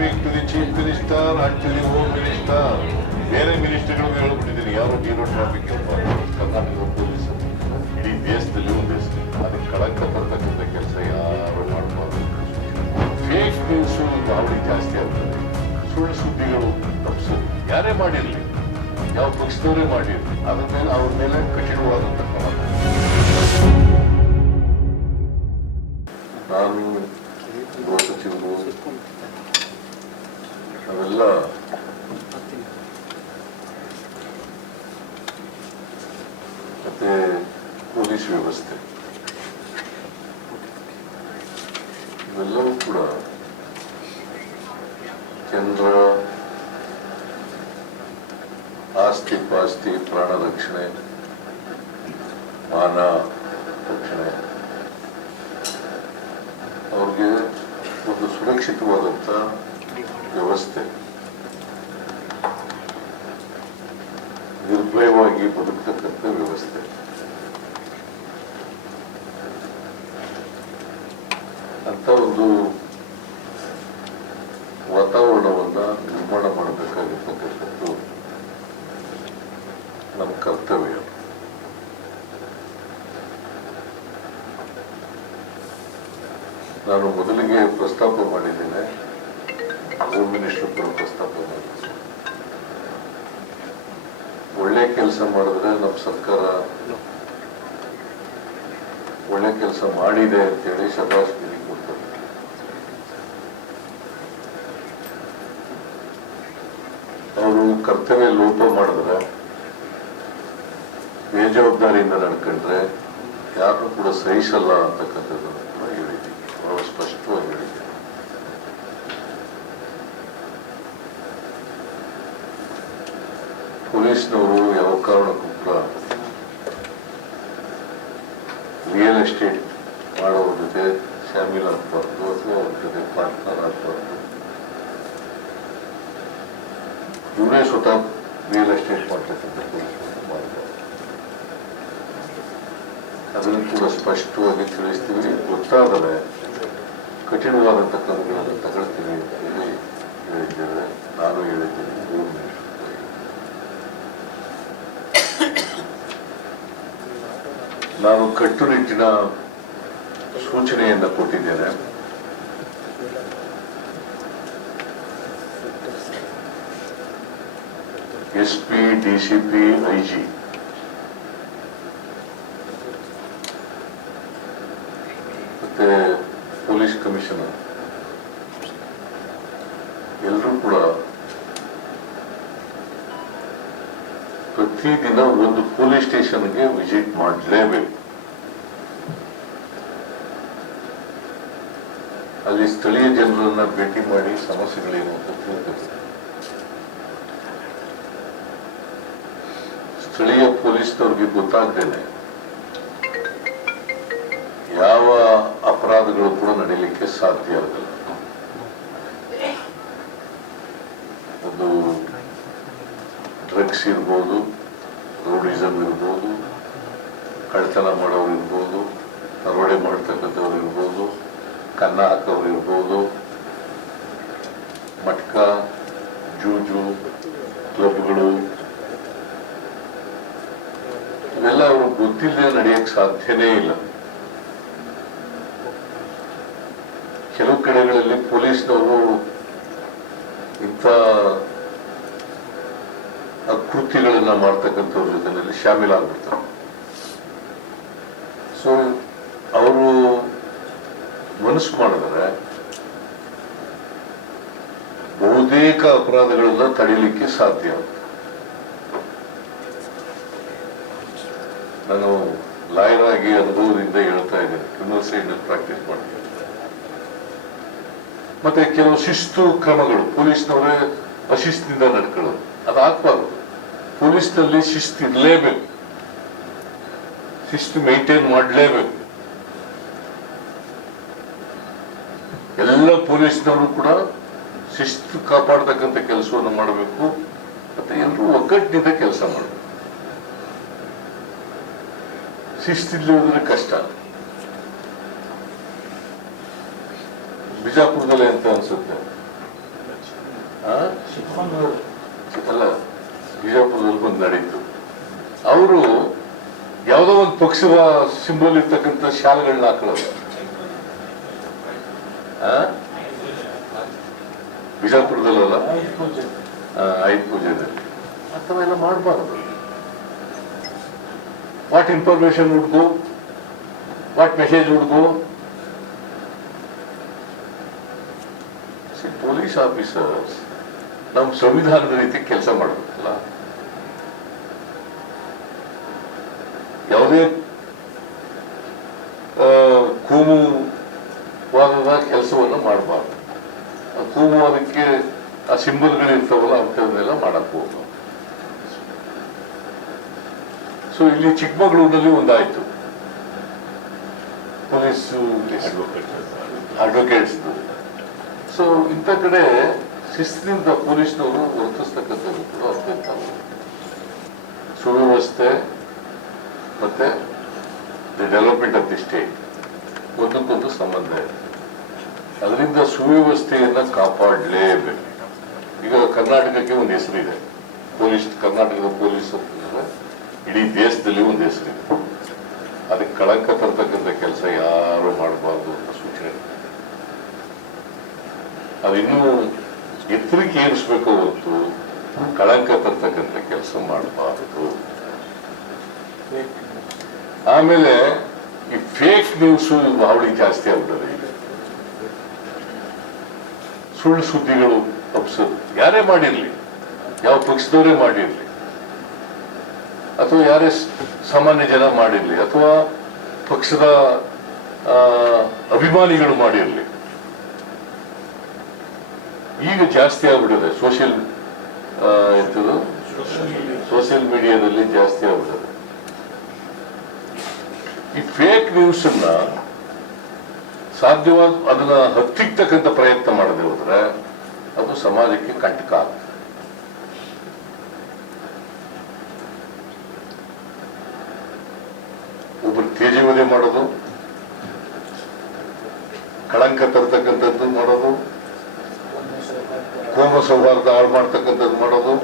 Speak to the chief minister and to the home minister ಬೇರೆ ಮಿನಿಸ್ಟರ್ಗಳಿಗೂ ಹೇಳ್ಬಿಟ್ಟಿದ್ದೀನಿ. ಯಾರು zero traffic ಕರ್ನಾಟಕದ ಪೊಲೀಸ್ ಇಡೀ ದೇಶದಲ್ಲಿ ಒಂದು ಅದಕ್ಕೆ ಕಳಂಕ ತರ್ತಕ್ಕಂಥ ಕೆಲಸ ಯಾರು ಮಾಡಬಾರ್ದು. ಫೇಕ್ ನ್ಯೂಸು ಹಾವಳಿ ಜಾಸ್ತಿ ಆಗ್ತದೆ. ಸುಳ್ಳು ಸುದ್ದಿಗಳು ತಪ್ಪಿಸು ಯಾರೇ ಮಾಡಿರಲಿ. ಯಾವ ಪಕ್ಷದವರೇ ಮಾಡಿರಲಿ. ಅದ್ರ ಮೇಲೆ ಅವ್ರ ಮೇಲೆ ಕಠಿಣವಾದಂಥ ಕ್ರಮ. ನಾನು ಗೃಹ ಸಚಿವರು ಅವೆಲ್ಲ ಮತ್ತೆ ಪೊಲೀಸ್ ವ್ಯವಸ್ಥೆ. ಇವೆಲ್ಲವೂ ಕೂಡ ಕೇಂದ್ರ ಆಸ್ತಿ ಪಾಸ್ತಿ ಪ್ರಾಣ ರಕ್ಷಣೆ, ಮಾನ ರಕ್ಷಣೆ. ಅವ್ರಿಗೆ ಒಂದು ಸುರಕ್ಷಿತವಾದಂಥ ವ್ಯವಸ್ಥೆ ನಿರ್ಭಯವಾಗಿ ಬದುಕತಕ್ಕಂಥ ವ್ಯವಸ್ಥೆ. ಅಂತ ಒಂದು ವಾತಾವರಣವನ್ನ ನಿರ್ಮಾಣ ಮಾಡಬೇಕಾಗಿರ್ತಕ್ಕಂಥದ್ದು ನಮ್ಮ ಕರ್ತವ್ಯ. ನಾನು ಮೊದಲಿಗೆ ಪ್ರಸ್ತಾಪ ಮಾಡಿದ್ದೇನೆ. ಹೋಮ್ ಮಿನಿಸ್ಟರ್ ಕೂಡ ಪ್ರಸ್ತಾಪ ಒಳ್ಳೆ ಕೆಲಸ ಮಾಡಿದ್ರೆ ನಮ್ಮ ಸರ್ಕಾರ ಒಳ್ಳೆ ಕೆಲಸ ಮಾಡಿದೆ ಅಂತೇಳಿ ಶಬಾಷ್ಗಿರಿ ಕೊಡ್ತಾರೆ. ಅವರು ಕರ್ತವ್ಯ ಲೋಪ ಮಾಡಿದ್ರೆ, ಬೇಜವಾಬ್ದಾರಿಯಿಂದ ನಡ್ಕೊಂಡ್ರೆ ಯಾರು ಕೂಡ ಸಹಿಸಲ್ಲ ಅಂತಕ್ಕಂಥದ್ದನ್ನು ಕೂಡ ಹೇಳಿದ್ದೀನಿ ಬಹಳ ಸ್ಪಷ್ಟವಾಗಿ ಹೇಳಿದ್ದೀನಿ ಪೊಲೀಸ್ನವರು ಯಾವ ಕಾರಣಕ್ಕೂ ಕೂಡ ರಿಯಲ್ ಎಸ್ಟೇಟ್ ಮಾಡೋರ ಜೊತೆ ಶಾಮೀಲಾಗಬಾರ್ದು ಅಥವಾ ಅವ್ರ ಜೊತೆ ಪಾರ್ಟ್ನರ್ ಆಗಬಾರ್ದು ಇವರೇ ಸ್ವತಃ ರಿಯಲ್ ಎಸ್ಟೇಟ್ ಮಾಡ್ತಕ್ಕಂಥ ಮಾಡಬಾರ್ದು ಅದನ್ನು ಕೂಡ ಸ್ಪಷ್ಟವಾಗಿ ತಿಳಿಸ್ತೀವಿ ಗೊತ್ತಾದರೆ ಕಠಿಣವಾದಂಥ ಕ್ರಮಗಳನ್ನು ತಗೊಳ್ತೀವಿ ಅಂತೇಳಿ ಹೇಳಿದ್ದೇವೆ ನಾನು ಹೇಳಿದ್ದೀನಿ ಗೃಹ ಮಿನಿಸ್ಟರ್ ಕೂಡ ಹೇಳಿದ್ದೀನಿ. ನಾನು ಕಟ್ಟುನಿಟ್ಟಿನ ಸೂಚನೆಯನ್ನು ಕೊಟ್ಟಿದ್ದೇನೆ S P D C P I G ಮತ್ತೆ ಪೊಲೀಸ್ ಕಮಿಷನರ್. ಎಲ್ಲರೂ ಕೂಡ ಪ್ರತಿದಿನ ಒಂದು ಪೊಲೀಸ್ ಸ್ಟೇಷನ್ಗೆ ವಿಸಿಟ್ ಮಾಡಲೇಬೇಕು. ಅಲ್ಲಿ ಸ್ಥಳೀಯ ಜನರನ್ನ ಭೇಟಿ ಮಾಡಿ ಸಮಸ್ಯೆಗಳೇನು ಅಂತ ತಿಳ್ಕೊಳ್ತಾರೆ ಸ್ಥಳೀಯ ಪೊಲೀಸ್ನವ್ರಿಗೆ ಗೊತ್ತಾಗ್ದೇನೆ ಯಾವ ಅಪರಾಧಗಳು ಕೂಡ ನಡೀಲಿಕ್ಕೆ ಸಾಧ್ಯ ಆಗಲ್ಲ. ಒಂದು ಡ್ರಗ್ಸ್ ಇರ್ಬೋದು ರೌಡಿಸಮ್ ಇರ್ಬೋದು ಕಳ್ತನ ಮಾಡೋರು ಇರ್ಬೋದು, ದರೋಡೆ ಮಾಡ್ತಕ್ಕಂಥವ್ರು ಇರ್ಬೋದು ಕನ್ನ ಹಾಕೋರು ಇರ್ಬೋದು, ಮಟ್ಕ, ಜೂಜು, ಕ್ಲಬ್ಗಳು, ಇವೆಲ್ಲ ಅವರು ಗೊತ್ತಿಲ್ಲದೆ ನಡೆಯಕ್ಕೆ ಸಾಧ್ಯನೇ ಇಲ್ಲ. ಕೆಲವು ಕಡೆಗಳಲ್ಲಿ ಪೊಲೀಸ್ನವರು ಇಂಥ ಕೃತ್ಯಗಳನ್ನ ಮಾಡ್ತಕ್ಕಂಥವ್ರ ಜೊತೆನಲ್ಲಿ ಶಾಮೀಲಾಗ್ಬಿಡ್ತಾರೆ ಸೊ ಅವರು ಮನಸ್ಸು ಮಾಡಿದ್ರೆ ಬಹುತೇಕ ಅಪರಾಧಗಳನ್ನ ತಡೀಲಿಕ್ಕೆ ಸಾಧ್ಯ. ನಾನು ಲಾಯರ್ ಆಗಿ ಅನುಭವದಿಂದ ಹೇಳ್ತಾ ಇದ್ದೇನೆ. ಕ್ರಿಮಿನಲ್ ಸೈಡ್ ಪ್ರಾಕ್ಟೀಸ್ ಮಾಡ್ತೀನಿ ಮತ್ತೆ ಕೆಲವು ಶಿಸ್ತು ಕ್ರಮಗಳು, ಪೊಲೀಸ್ನವರೇ ಅಶಿಸ್ತಿನಿಂದ ನಡ್ಕೊಳ್ಳೋದು. ಅದಾಗಬಾರ್ದು. ಪೊಲೀಸ್ನಲ್ಲಿ ಶಿಸ್ತು ಇರಲೇಬೇಕು ಶಿಸ್ತು ಮೇಂಟೈನ್ ಮಾಡಲೇಬೇಕು. ಎಲ್ಲ ಪೊಲೀಸ್ನವರು ಕೂಡ ಶಿಸ್ತು ಕಾಪಾಡ್ತಕ್ಕಂಥ ಕೆಲಸವನ್ನು ಮಾಡಬೇಕು. ಮತ್ತೆ ಎಲ್ಲರೂ ಒಗ್ಗಟ್ಟಿನಿಂದ ಕೆಲಸ ಮಾಡಬೇಕು. ಶಿಸ್ತಿಲ್ಲದ್ರೆ ಕಷ್ಟ. ಬಿಜಾಪುರದಲ್ಲಿ ಅಂತ ಅನ್ಸುತ್ತೆ? ಅಲ್ಲ. ಬಿಜಾಪುರದಲ್ಲಿ ಬಂದು ನಡೀತು. ಅವರು ಯಾವುದೋ ಒಂದು ಪಕ್ಷದ ಸಿಂಬಲ್ ಇರ್ತಕ್ಕಂಥ ಶಾಲೆಗಳನ್ನ ಹಾಕೊಳ್ಳೋದು. ಬಿಜಾಪುರದಲ್ಲ ಐದು ಪೂಜೆ ಅಂಥವೆಲ್ಲ ಮಾಡಬಾರ್ದು. ವಾಟ್ ಇನ್ಫಾರ್ಮೇಶನ್ ಹುಡ್ಕೋ ವಾಟ್ ಮೆಸೇಜ್ ಹುಡ್ಕೋ ಪೊಲೀಸ್ ಆಫೀಸರ್ಸ್ ನಮ್ಮ ಸಂವಿಧಾನದ ರೀತಿ ಕೆಲಸ ಮಾಡಬೇಕಲ್ಲ ಯಾವುದೇ ಕೂಮುವಾದ ಕೋಮುವಾದದ ಕೆಲಸವನ್ನು ಮಾಡಬಾರ್ದು. ಆ ಅದಕ್ಕೆ ಆ ಸಿಂಬಲ್ಗಳು ಇರ್ತಾವಲ್ಲ ಅಂಥವನ್ನೆಲ್ಲ ಮಾಡಕ್ ಹೋಗ್ಬಾರ್ದು. ಸೊ ಇಲ್ಲಿ ಚಿಕ್ಕಮಗಳೂರಿನಲ್ಲಿ ಒಂದಾಯ್ತು. ಪೊಲೀಸು ಅಡ್ವೊಕೇಟ್ಸ್ ಸೊ ಇಂಥ ಕಡೆ ಶಿಸ್ತಿನಿಂದ ಪೊಲೀಸ್ನವರು ವರ್ತಿಸ್ತಕ್ಕಂಥದ್ದು ಅತ್ಯಂತ ಸುವ್ಯವಸ್ಥೆ ಮತ್ತೆ the development of the state ಒಂದಕ್ಕೊಂದು ಸಂಬಂಧ ಇದೆ. ಅದರಿಂದ ಸುವ್ಯವಸ್ಥೆಯನ್ನ ಕಾಪಾಡಲೇಬೇಕು. ಈಗ ಕರ್ನಾಟಕಕ್ಕೆ ಒಂದು ಹೆಸರಿದೆ. ಪೊಲೀಸ್, ಕರ್ನಾಟಕದ ಪೊಲೀಸ್ ಅಂತಂದ್ರೆ ಇಡೀ ದೇಶದಲ್ಲಿ ಒಂದು ಹೆಸರಿದೆ. ಅದಕ್ಕೆ ಕಳಂಕ ತರ್ತಕ್ಕಂಥ ಕೆಲಸ ಯಾರು ಮಾಡಬಾರ್ದು ಅಂತ ಸೂಚನೆ ಅದಿನ್ನೂ ಎತ್ತರಕ್ಕೆ ಏರಿಸ್ಬೇಕು ಹೊತ್ತು ಕಳಂಕ ತರ್ತಕ್ಕಂಥ ಕೆಲಸ ಮಾಡಬಾರದು. ಆಮೇಲೆ ಈ ಫೇಕ್ ನ್ಯೂಸ್ ಹಾವಳಿ ಜಾಸ್ತಿ ಆಗ್ತದೆ ಈಗ ಸುಳ್ಳು ಸುದ್ದಿಗಳು ಹಬ್ಸೋದು ಯಾರೇ ಮಾಡಿರ್ಲಿ, ಯಾವ ಪಕ್ಷದವರೇ ಮಾಡಿರ್ಲಿ, ಅಥವಾ ಯಾರೇ ಸಾಮಾನ್ಯ ಜನ ಮಾಡಿರ್ಲಿ, ಅಥವಾ ಪಕ್ಷದ ಅಭಿಮಾನಿಗಳು ಮಾಡಿರ್ಲಿ ಈಗ ಜಾಸ್ತಿ ಆಗ್ಬಿಟ್ಟಿದೆ. ಸೋಷಿಯಲ್ ಎಂತದು? ಸೋಷಿಯಲ್ ಮೀಡಿಯಾದಲ್ಲಿ ಜಾಸ್ತಿ ಆಗ್ಬಿಟ್ಟಿದೆ. ಈ ಫೇಕ್ ನ್ಯೂಸ್ ಅನ್ನ ಸಾಧ್ಯವಾದ, ಅದನ್ನ ಹತ್ತಿಕ್ತಕ್ಕಂಥ ಪ್ರಯತ್ನ ಮಾಡದೆ ಹೋದ್ರೆ ಅದು ಸಮಾಜಕ್ಕೆ ಕಂಟಕ ಆಗ್ತದೆ. ಒಬ್ಬರು ತೇಜವಧೆ ಮಾಡೋದು, ಕಳಂಕ ತರ್ತಕ್ಕಂಥದ್ದು ಮಾಡೋದು ಕೋಮ ಸೌಹಾರ್ದ ಹಾಳು ಮಾಡ್ತಕ್ಕಂಥದ್ದು ಮಾಡೋದು.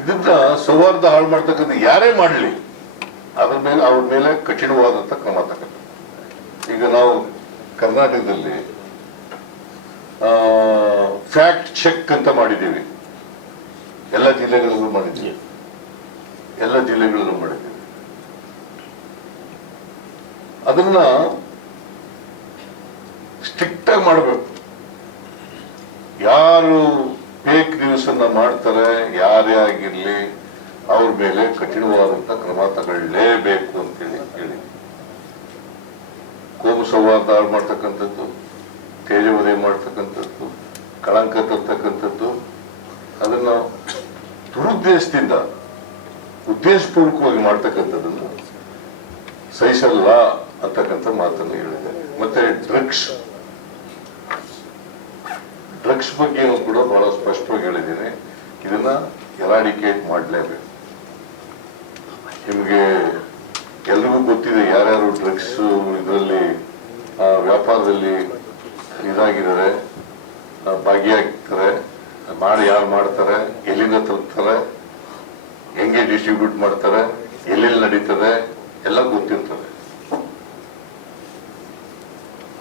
ಇದನ್ನ ಸೌಹಾರ್ದ ಹಾಳು ಮಾಡ್ತಕ್ಕಂಥ ಯಾರೇ ಮಾಡಲಿ ಅದ್ರ ಮೇಲೆ ಅವ್ರ ಮೇಲೆ ಕಠಿಣವಾದಂಥ ಕ್ರಮ ತಕ್ಕಂಥ ಈಗ ನಾವು ಕರ್ನಾಟಕದಲ್ಲಿ ಫ್ಯಾಕ್ಟ್ ಚೆಕ್ ಅಂತ ಮಾಡಿದ್ದೀವಿ. ಎಲ್ಲ ಜಿಲ್ಲೆಗಳಲ್ಲೂ ಮಾಡಿದ್ದೀವಿ. ಎಲ್ಲ ಜಿಲ್ಲೆಗಳಲ್ಲೂ ಮಾಡಿದ್ದೀವಿ. ಅದನ್ನ ಸ್ಟ್ರಿಕ್ಟ್ ಆಗಿ ಮಾಡಬೇಕು. ಯಾರು ಫೇಕ್ ನ್ಯೂಸ್ ಅನ್ನ ಮಾಡ್ತಾರೆ, ಯಾರೇ ಆಗಿರ್ಲಿ, ಅವ್ರ ಮೇಲೆ ಕಠಿಣವಾದಂತ ಕ್ರಮ ತಗೊಳ್ಳೇಬೇಕು ಅಂತೇಳಿ ಹೇಳಿ ಕೋಮು ಹಾಳು ಮಾಡ್ತಕ್ಕಂಥದ್ದು, ತೇಜವಧೆ ಮಾಡ್ತಕ್ಕಂಥದ್ದು, ಕಳಂಕ ತರ್ತಕ್ಕಂಥದ್ದು, ಅದನ್ನ ದುರುದ್ದೇಶದಿಂದ, ಉದ್ದೇಶಪೂರ್ವಕವಾಗಿ ಮಾಡ್ತಕ್ಕಂಥದ್ದನ್ನು ಸಹಿಸಲ್ಲ ಅಂತಕ್ಕಂಥ ಮಾತನ್ನು ಹೇಳಿದೆ. ಮತ್ತೆ ಡ್ರಗ್ಸ್. ಡ್ರಗ್ಸ್ ಬಗ್ಗೆ ಕೂಡ ಬಹಳ ಸ್ಪಷ್ಟವಾಗಿ ಹೇಳಿದ್ದೀನಿ. ಇದನ್ನ ಎರಾಡಿಕೇಟ್ ಮಾಡಲೇಬೇಕು. ನಿಮಗೆ ಎಲ್ರಿಗೂ ಗೊತ್ತಿದೆ ಯಾರ್ಯಾರು ಡ್ರಗ್ಸ್ ಇದರಲ್ಲಿ ವ್ಯಾಪಾರದಲ್ಲಿ ಇದಾಗಿದ್ದಾರೆ ಭಾಗಿಯಾಗ್ತಾರೆ, ಮಾಡಿ ಯಾರು ಮಾಡ್ತಾರೆ, ಎಲ್ಲಿಂದ ತರ್ತಾರೆ ಹೆಂಗೆ ಡಿಸ್ಟ್ರಿಬ್ಯೂಟ್ ಮಾಡ್ತಾರೆ, ಎಲ್ಲೆಲ್ಲಿ ನಡೀತದೆ, ಎಲ್ಲ ಗೊತ್ತಿರ್ತದೆ.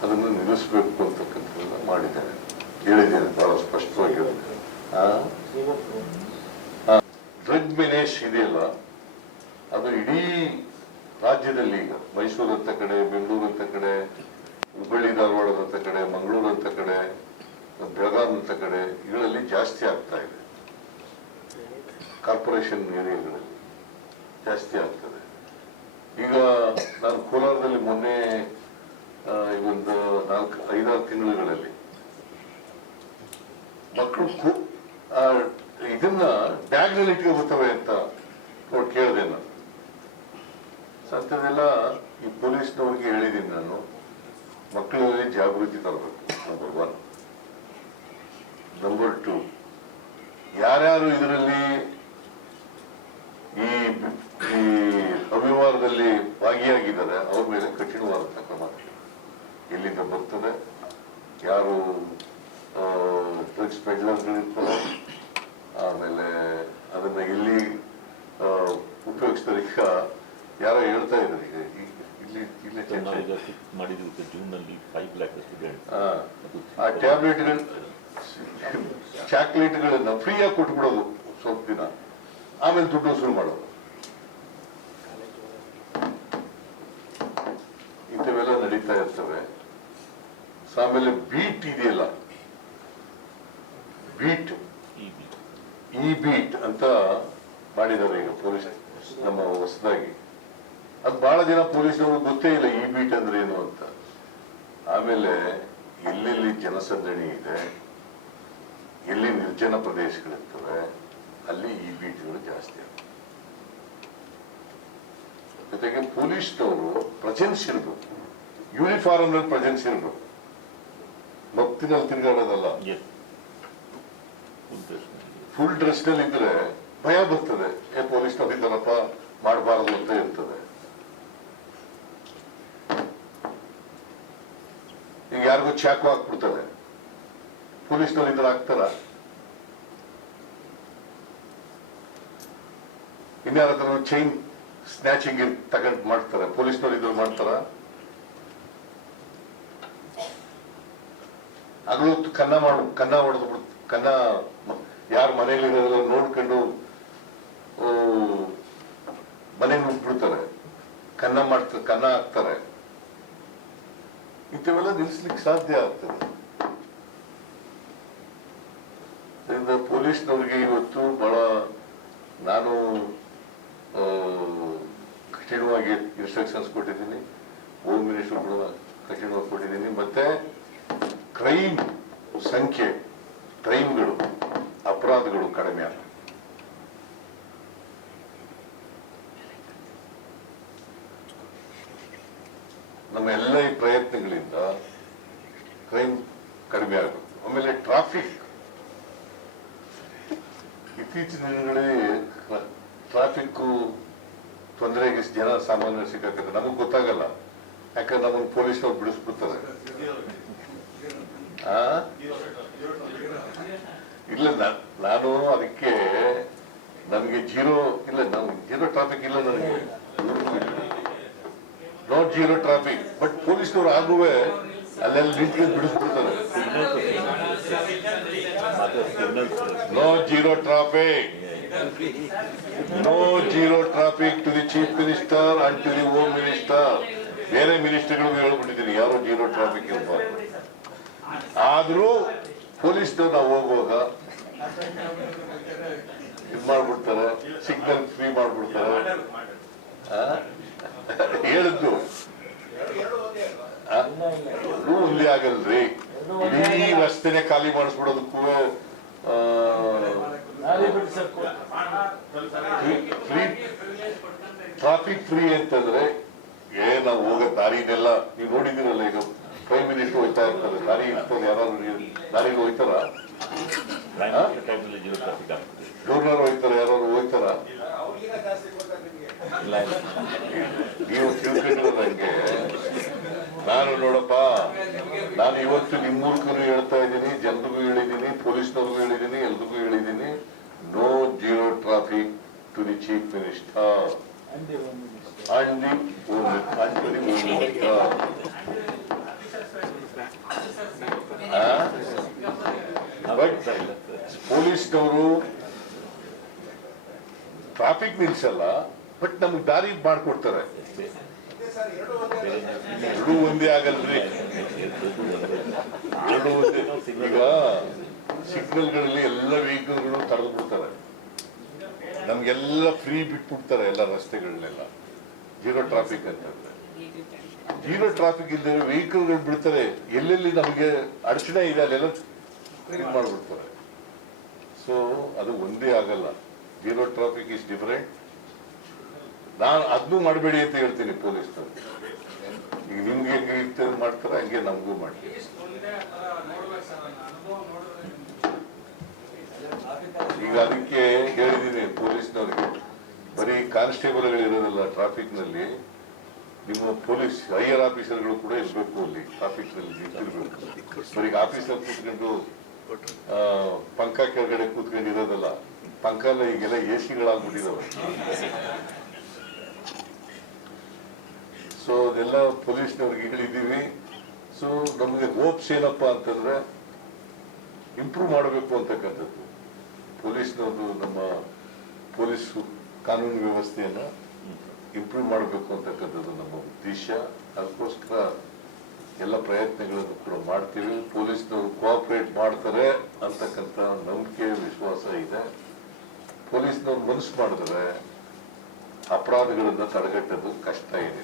ಅದನ್ನು ನಿಲ್ಲಿಸಬೇಕು ಅಂತಕ್ಕಂಥದ್ದನ್ನು ಮಾಡಿದ್ದೇನೆ ಹೇಳಿದ್ದೇನೆ ಬಹಳ ಸ್ಪಷ್ಟವಾಗಿ ಡ್ರಗ್ ಇದೆಯಲ್ಲ ಅದು ಇಡೀ ರಾಜ್ಯದಲ್ಲಿ ಈಗ. ಮೈಸೂರು ಅಂತ ಕಡೆ ಬೆಂಗಳೂರು ಅಂತ ಕಡೆ, ಹುಬ್ಬಳ್ಳಿ, ಧಾರವಾಡದಂತ ಕಡೆ ಮಂಗಳೂರು ಅಂತ ಕಡೆ ಬೆಳಗಾಂ ಅಂತ ಕಡೆ, ಇವುಗಳಲ್ಲಿ ಜಾಸ್ತಿ ಆಗ್ತಾ ಇದೆ. ಕಾರ್ಪೊರೇಷನ್ ಏರಿಯಾಗಳಲ್ಲಿ ಜಾಸ್ತಿ ಆಗ್ತದೆ. ಈಗ ನಾನು ಕೋಲಾರದಲ್ಲಿ ಮೊನ್ನೆ ಒಂದು ನಾಲ್ಕು ಐದಾರು ತಿಂಗಳುಗಳಲ್ಲಿ. ಮಕ್ಕಳು ಇದನ್ನ ಬ್ಯಾಗ್ನಲ್ಲಿ ಇಟ್ಕೊಬರ್ತವೆ ಅಂತ ನೋಡಿ ಕೇಳಿದೆ ನಾನು. ಅಂಥದ್ದೆಲ್ಲ ಈ ಪೊಲೀಸ್ನವ್ರಿಗೆ ಹೇಳಿದ್ದೀನಿ ನಾನು. ಮಕ್ಕಳಲ್ಲಿ ಜಾಗೃತಿ ತರಬೇಕು ನಂಬರ್ ಒನ್ ನಂಬರ್ ಟು ಯಾರ್ಯಾರು ಇದರಲ್ಲಿ ಈ ಈ ಅವ್ಯವಹಾರದಲ್ಲಿ ಭಾಗಿಯಾಗಿದ್ದಾರೆ ಅವ್ರ ಮೇಲೆ ಕಠಿಣವಾದಂತ ಕ್ರಮ ತಗೊಳ್ಳಿ. ಎಲ್ಲಿಂದ ಬರ್ತದೆ ಯಾರು ಡ್ರಗ್ಸ್ ಪೆಡ್ಲರ್ಗಳಿರ್ತಾರೆ ಆಮೇಲೆ ಅದನ್ನ ಎಲ್ಲಿ ಆ, ಉಪಯೋಗಿಸ್ತಾರೆ ಈಗ ಯಾರೋ ಹೇಳ್ತಾ ಇದ್ದಾರೆ ಈಗ ಈ- ಇಲ್ಲಿ ಇಲ್ಲೇ ಚರ್ಚೆ ನಾವೀಗ ಫಿಕ್ಸ್ ಮಾಡಿದ್ವಿ ಜೂನ್ನಲ್ಲಿ ಫೈವ್ ಲ್ಯಾಕ್ ಸ್ಟೂಡೆಂಟ್ ಆ, ಆ ಟ್ಯಾಬ್ಲೆಟ್ಗಳು ಚಾಕ್ಲೇಟ್ಗಳನ್ನ ಫ್ರೀಯಾಗಿ ಕೊಟ್ಬಿಡೋದು ಸ್ವಲ್ಪ ದಿನ. ಆಮೇಲೆ ದುಡ್ಡು ಶುರು ಮಾಡೋದು. ಇಂಥವೆಲ್ಲ ನಡೀತಾ ಇರ್ತವೆ. ಆಮೇಲೆ ಬೀಟ್ ಇದೆಯಲ್ಲ? ಬೀಟ್ ಈ ಬೀಟ್ ಅಂತ ಮಾಡಿದ್ದಾರೆ ಈಗ ಪೊಲೀಸ್ ನಮ್ಮ ಹೊಸದಾಗಿ. ಅದು ಬಹಳ ಜನ ಪೊಲೀಸ್ನವ್ರಿಗೆ ಗೊತ್ತೇ ಇಲ್ಲ ಈ ಬೀಟ್ ಅಂದ್ರೆ ಏನು ಅಂತ. ಆಮೇಲೆ ಎಲ್ಲೆಲ್ಲಿ ಜನಸಂದಣಿ ಇದೆ ಎಲ್ಲಿ ನಿರ್ಜನ ಪ್ರದೇಶಗಳಿರ್ತವೆ ಅಲ್ಲಿ ಈ ಬೀಜಗಳು ಜಾಸ್ತಿ ಆಗ್ತವೆ ಜೊತೆಗೆ ಪೊಲೀಸ್ನವರು ಪ್ರೆಸೆನ್ಸ್ ಇರಬೇಕು. ಯೂನಿಫಾರ್ಮ್ನಲ್ಲಿ ಪ್ರೆಸೆನ್ಸ್ ಇರಬೇಕು. ಭಕ್ತಿನಲ್ಲಿ ತಿರುಗಾಡೋದಲ್ಲ. ಫುಲ್ ಡ್ರೆಸ್ನಲ್ಲಿ. ಇದ್ರೆ ಭಯ ಬರ್ತದೆ. ಏ ಪೊಲೀಸ್ನವ್ರು ಇದ್ದಾರಪ್ಪ ಮಾಡಬಾರದು ಅಂತ ಇರ್ತದೆ ಈಗ ಯಾರಿಗೂ ಚಾಕು ಹಾಕ್ಬಿಡ್ತಾರೆ ಪೊಲೀಸ್ನವರಿಂದ ಹಾಕ್ತಾರ? ಇನ್ಯಾರ ಚೈನ್ ಸ್ನ್ಯಾಚಿಂಗ್ ತಗೊಂಡ್ ಮಾಡ್ತಾರೆ? ಪೊಲೀಸ್ನವ್ರು ಇದ್ರು ಮಾಡ್ತಾರ? ಹಗಲು ಹೊತ್ತು ಕನ್ನ ಮಾಡು, ಕನ್ನ ಹೊಡೆದು ಬಿಡ್, ಕನ್ನ ಯಾರ ಮನೆಯಲ್ಲಿ ನೋಡ್ಕೊಂಡು ಮನೆ ನುಗ್ಬಿಡ್ತಾರೆ ಕನ್ನ ಮಾಡ್ತಾರೆ ಕನ್ನ ಹಾಕ್ತಾರೆ. ಇಂಥವೆಲ್ಲ ನಿಲ್ಲಿಸ್ಲಿಕ್ಕೆ ಸಾಧ್ಯ ಆಗ್ತದೆ. ಅದರಿಂದ ಪೊಲೀಸ್ನವ್ರಿಗೆ ಇವತ್ತು ಬಹಳ ನಾನು ಕಠಿಣವಾಗಿ ಇನ್ಸ್ಟ್ರಕ್ಷನ್ಸ್ ಕೊಟ್ಟಿದ್ದೀನಿ. ಹೋಮ್ ಮಿನಿಸ್ಟರ್ ಕೂಡ ಕಠಿಣವಾಗಿ ಕೊಟ್ಟಿದ್ದೀನಿ. ಮತ್ತೆ ಕ್ರೈಮ್ ಸಂಖ್ಯೆ ಕ್ರೈಮ್ಗಳು ಅಪರಾಧಗಳು ಕಡಿಮೆ ಆಗ್ತವೆ ನಮ್ಮ ಎಲ್ಲ ಈ ಪ್ರಯತ್ನಗಳಿಂದ ಕ್ರೈಮ್ ಕಡಿಮೆ ಆಗುತ್ತೆ ಆಮೇಲೆ ಟ್ರಾಫಿಕ್ ಇತ್ತೀಚಿನ ದಿನಗಳಲ್ಲಿ ಟ್ರಾಫಿಕ್ ತೊಂದರೆಗೆ ಜನ ಸಾಮಾನ್ಯರು ಸಿಕ್ಕಾಕತ್ತೆ. ನಮಗ್ ಗೊತ್ತಾಗಲ್ಲ. ಯಾಕಂದ್ರೆ ನಮ್ಮನ್ನು ಪೊಲೀಸ್ನವ್ರು ಬಿಡಿಸ್ಬಿಡ್ತಾರೆ. ಆ? ಇಲ್ಲ ನಾನು ಅದಕ್ಕೆ ನನಗೆ ಜೀರೋ, ಇಲ್ಲ ನಾವು ಜೀರೋ ಟ್ರಾಫಿಕ್ ಇಲ್ಲ ನನಗೆ. ನೋ ಜೀರೋ ಟ್ರಾಫಿಕ್ ಬಟ್ ಪೊಲೀಸ್ನವ್ರು ಆಗುವೆ ಅಲ್ಲೆಲ್ಲ ನಿಂತ್ಕೊಂಡು ಬಿಡಿಸ್ಬಿಡ್ತಾರೆ. No zero traffic no zero traffic to the chief minister and to the home minister ಬೇರೆ ಮಿನಿಸ್ಟರ್ಗಳಿಗೂ ಹೇಳ್ಬಿಟ್ಟಿದ್ದೀನಿ, ಯಾರು ಜೀರೋ ಟ್ರಾಫಿಕ್ ಇರಬಾರ್ದು ಆದ್ರೂ ಪೊಲೀಸ್ನವ್ರು ನಾವು ಹೋಗುವಾಗ ಇದು ಮಾಡ್ಬಿಡ್ತಾರೆ ಸಿಗ್ನಲ್ ಫ್ರೀ ಮಾಡ್ಬಿಡ್ತಾರೆ? ಹೇಳಿದ್ದು? ಎರಡೂ ಒಂದೇ ಆಗಲ್ರಿ. ಇಡೀ ರಸ್ತೆನೆ ಖಾಲಿ ಮಾಡಿಸ್ಬಿಡೋದಕ್ಕೂ ಟ್ರಾಫಿಕ್ ಫ್ರೀ ಅಂತಂದ್ರೆ ಏ ನಾವು ಹೋಗೋ ದಾರಿನೆಲ್ಲ ನೀವು ನೋಡಿದಿರಲ್ಲ ಈಗ ಪ್ರೈಮ್ ಮಿನಿಸ್ಟರ್ ಹೋಯ್ತಾ ಇರ್ತಾರೆ ದಾರಿ ಇರ್ತಾರೆ ಯಾರಾದ್ರೂ ದಾರಿಗೆ ಹೋಯ್ತಾರ ಗವರ್ನರ್ ಹೋಯ್ತಾರೆ ಯಾರಾದ್ರು ಹೋಯ್ತಾರ ನೀವು ತಿಳ್ಕೊಂಡಿರೋದು ಹಂಗೆ ನಾನು ನೋಡಪ್ಪ, ನಾನು ಇವತ್ತು ನಿಮ್ಮ ಮೂಲಕನೂ ಹೇಳ್ತಾ ಇದ್ದೀನಿ, ಜನರಿಗೂ ಹೇಳಿದ್ದೀನಿ, ಪೊಲೀಸ್ನವ್ರಿಗೂ ಹೇಳಿದ್ದೀನಿ, ಎಲ್ರಿಗೂ ಹೇಳಿದ್ದೀನಿ. No zero traffic to the chief minister sir ಪೊಲೀಸ್ನವರು ಟ್ರಾಫಿಕ್ ನಿಲ್ಸಲ್ಲ ಬಟ್ ನಮ್ಗೆ ದಾರಿ ಮಾಡ್ಕೊಡ್ತಾರೆ. ಎರಡೂ ಒಂದೇ ಆಗಲ್ರಿ. ಎರಡು ಒಂದೇ. ಈಗ ಸಿಗ್ನಲ್ಗಳಲ್ಲಿ ಎಲ್ಲ ವೆಹಿಕಲ್ಗಳು ತಡೆದು ಬಿಡ್ತಾರೆ. ನಮ್ಗೆಲ್ಲ ಫ್ರೀ ಬಿಟ್ಬಿಡ್ತಾರೆ ಎಲ್ಲ ರಸ್ತೆಗಳನ್ನೆಲ್ಲ. ಜೀರೋ ಟ್ರಾಫಿಕ್ ಅಂತ ಜೀರೋ ಟ್ರಾಫಿಕ್ ಇಲ್ಲದೆ ವೆಹಿಕಲ್ಗಳು ಬಿಡ್ತಾರೆ. ಎಲ್ಲೆಲ್ಲಿ ನಮಗೆ ಅಡಚಣೆ ಇದೆ ಅಲ್ಲೆಲ್ಲ ಮಾಡಿಬಿಡ್ತಾರೆ ಮಾಡ್ಬಿಡ್ತಾರೆ. ಸೊ ಅದು ಒಂದೇ ಆಗಲ್ಲ. Zero traffic is different. ನಾನು ಅದನ್ನೂ ಮಾಡಬೇಡಿ ಅಂತ ಹೇಳ್ತೀನಿ ಪೊಲೀಸ್ ಈಗ ನಿಮ್ಗೆ ಹೆಂಗೆ ಇತ್ತು ಮಾಡ್ತಾರೆ, ಹಂಗೆ ನಮಗೂ ಮಾಡಿ ಈಗ ಅದಕ್ಕೆ ಹೇಳಿದ್ದೀನಿ ಪೊಲೀಸ್ನವ್ರಿಗೆ, ಬರೀ ಕಾನ್ಸ್ಟೇಬಲ್ಗಳು ಇರೋದಿಲ್ಲ ಟ್ರಾಫಿಕ್ನಲ್ಲಿ ನಿಮ್ಮ ಪೊಲೀಸ್ ಹೈಯರ್ ಆಫೀಸರ್ಗಳು ಕೂಡ ಇರಬೇಕು ಅಲ್ಲಿ ಟ್ರಾಫಿಕ್ನಲ್ಲಿ ನಿಂತಿರ್ಬೇಕು. ಬರೀ ಆಫೀಸರ್ ಕೂತ್ಕೊಂಡು ಪಂಕ ಕೆಳಗಡೆ ಕೂತ್ಕೊಂಡು ಇರೋದಲ್ಲ ಪಂಕಲ್ಲ ಈಗೆಲ್ಲ ಎ ಸಿಗಳಾಗ್ಬಿಟ್ಟಿದಾವೆ ಸೊ ಅದೆಲ್ಲ ಪೊಲೀಸ್ನವ್ರಿಗೆ ಹೇಳಿದ್ದೀವಿ. ಸೊ ನಮಗೆ ಹೋಪ್ಸ್ ಏನಪ್ಪ ಅಂತಂದ್ರೆ ಇಂಪ್ರೂವ್ ಮಾಡಬೇಕು ಅಂತಕ್ಕಂಥದ್ದು. ಪೊಲೀಸ್ನವ್ರದ್ದು ನಮ್ಮ ಪೊಲೀಸ್ ಕಾನೂನು ವ್ಯವಸ್ಥೆಯನ್ನು ಇಂಪ್ರೂವ್ ಮಾಡಬೇಕು ಅಂತಕ್ಕಂಥದ್ದು ನಮ್ಮ ಉದ್ದೇಶ. ಅದಕ್ಕೋಸ್ಕರ ಎಲ್ಲ ಪ್ರಯತ್ನಗಳನ್ನು ಕೂಡ ಮಾಡ್ತೀವಿ. ಪೊಲೀಸ್ನವರು ಕೋಆಪರೇಟ್ ಮಾಡ್ತಾರೆ ಅಂತಕ್ಕಂಥ ನಂಬಿಕೆ ವಿಶ್ವಾಸ ಇದೆ. ಪೊಲೀಸ್ನವ್ರು ಮನಸ್ಸು ಮಾಡಿದ್ರೆ ಅಪರಾಧಗಳನ್ನು ತಡೆಗಟ್ಟೋದು ಕಷ್ಟ ಏನಿಲ್ಲ.